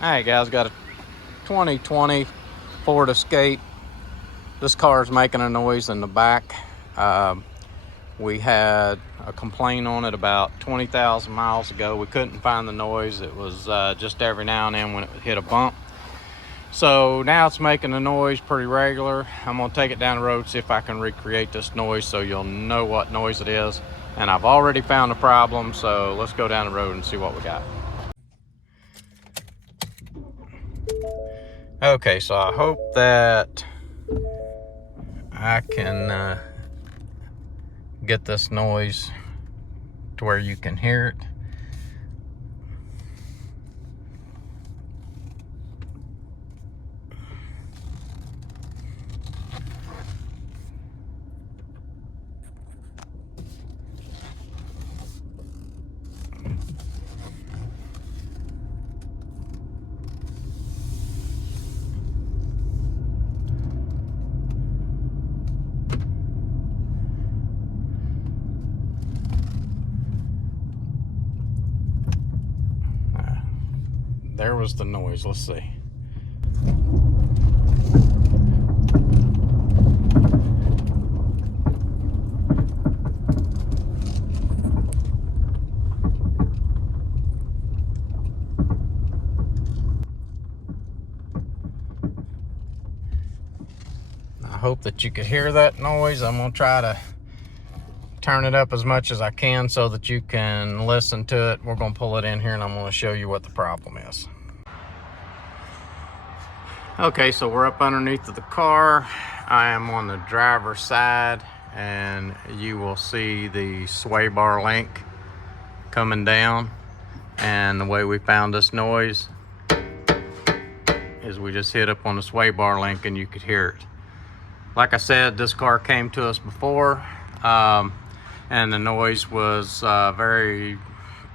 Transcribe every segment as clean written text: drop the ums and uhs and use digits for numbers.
Alright guys, got a 2020 Ford Escape. This car is making a noise in the back. We had a complaint on it about 20,000 miles ago. We couldn't find the noise. It was just every now and then when it hit a bump. So now it's making a noise pretty regular. I'm gonna take it down the road, see if I can recreate this noise so you'll know what noise it is. And I've already found a problem, so let's go down the road and see what we got. Okay, so I hope that I can get this noise to where you can hear it. There was the noise. Let's see. I hope that you could hear that noise. I'm gonna try to turn it up as much as I can so that you can listen to it. We're gonna pull it in here and I'm gonna show you what the problem is. Okay, so we're up underneath of the car. I am on the driver's side and you will see the sway bar link coming down. And the way we found this noise is we just hit up on the sway bar link and you could hear it. Like I said, this car came to us before and the noise was very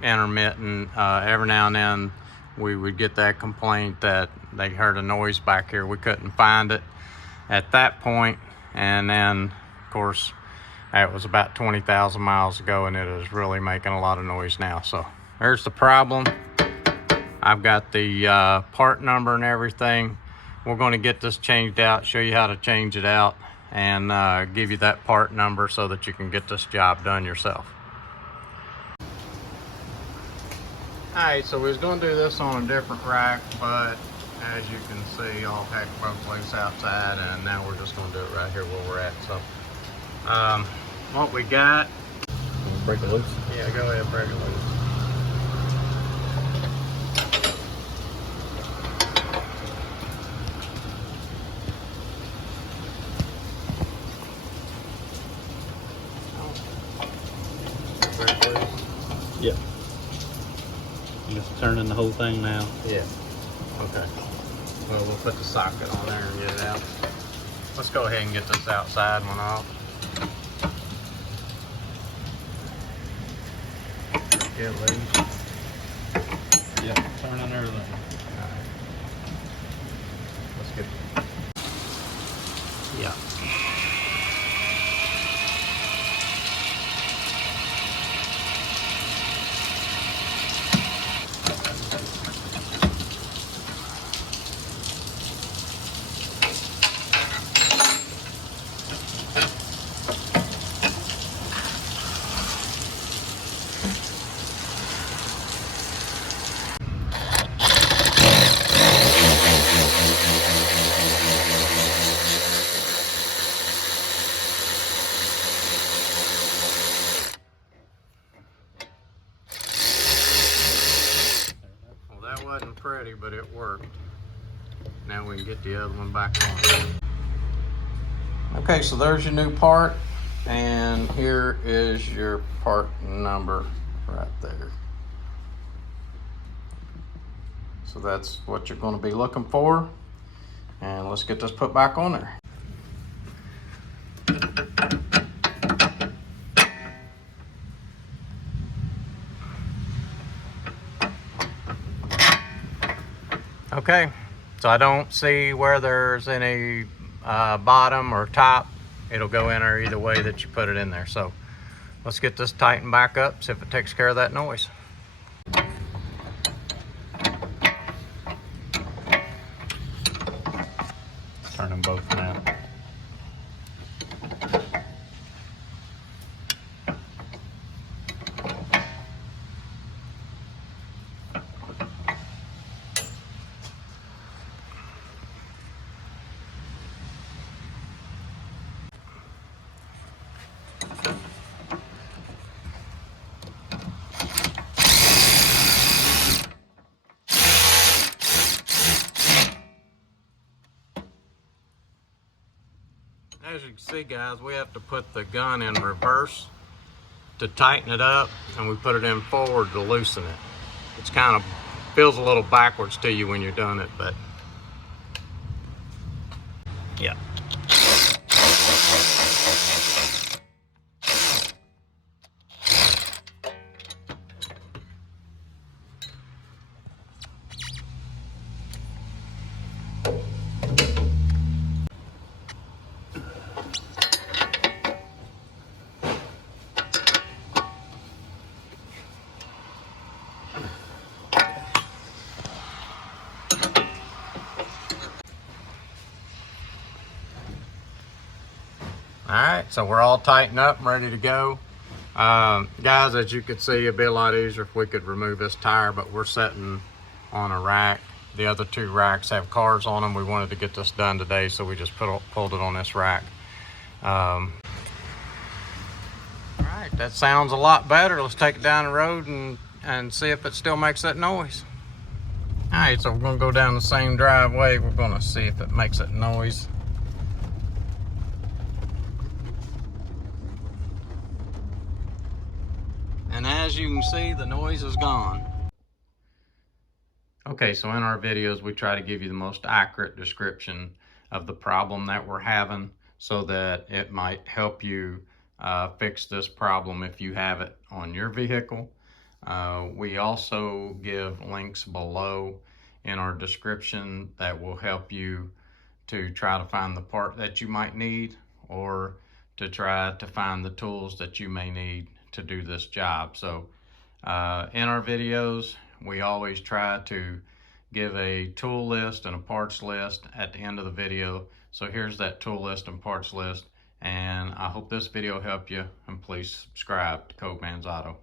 intermittent. Every now and then we would get that complaint that they heard a noise back here. We couldn't find it at that point. And then, of course, that was about 20,000 miles ago and it is really making a lot of noise now. So there's the problem. I've got the part number and everything. We're going to get this changed out, show you how to change it out, and give you that part number so that you can get this job done yourself. Alright, so we was going to do this on a different rack, but as you can see, all heck broke loose outside, and now we're just going to do it right here where we're at. So, what we got... Break it loose? Yeah, go ahead, break it loose. Yeah. You just turning the whole thing now? Yeah. Okay. Well, we'll put the socket on there and get it out. Let's go ahead and get this outside one off. Get it loose. Yeah, turning everything. All right. Let's get. Yeah. That wasn't pretty, but it worked. Now we can get the other one back on. Okay, so there's your new part, and here is your part number right there. So that's what you're going to be looking for, and let's get this put back on there. Okay, so I don't see where there's any bottom or top. It'll go in there either way that you put it in there. So let's get this tightened back up, see if it takes care of that noise. turn them both now. As you can see, guys, we have to put the gun in reverse to tighten it up, and we put it in forward to loosen it. It's kind of feels a little backwards to you when you're doing it, but yeah. Alright, so we're all tightened up and ready to go. Guys, as you can see, it'd be a lot easier if we could remove this tire, but we're sitting on a rack. The other two racks have cars on them. We wanted to get this done today, so we just pulled it on this rack. Alright, that sounds a lot better. Let's take it down the road and see if it still makes that noise. Alright, so we're going to go down the same driveway. We're going to see if it makes that noise. And as you can see, the noise is gone. Okay, so in our videos, we try to give you the most accurate description of the problem that we're having so that it might help you fix this problem if you have it on your vehicle. We also give links below in our description that will help you to try to find the part that you might need, or to try to find the tools that you may need to do this job. So in our videos, we always try to give a tool list and a parts list at the end of the video. So here's that tool list and parts list, and I hope this video helped you, and please subscribe to Coke Man's Auto.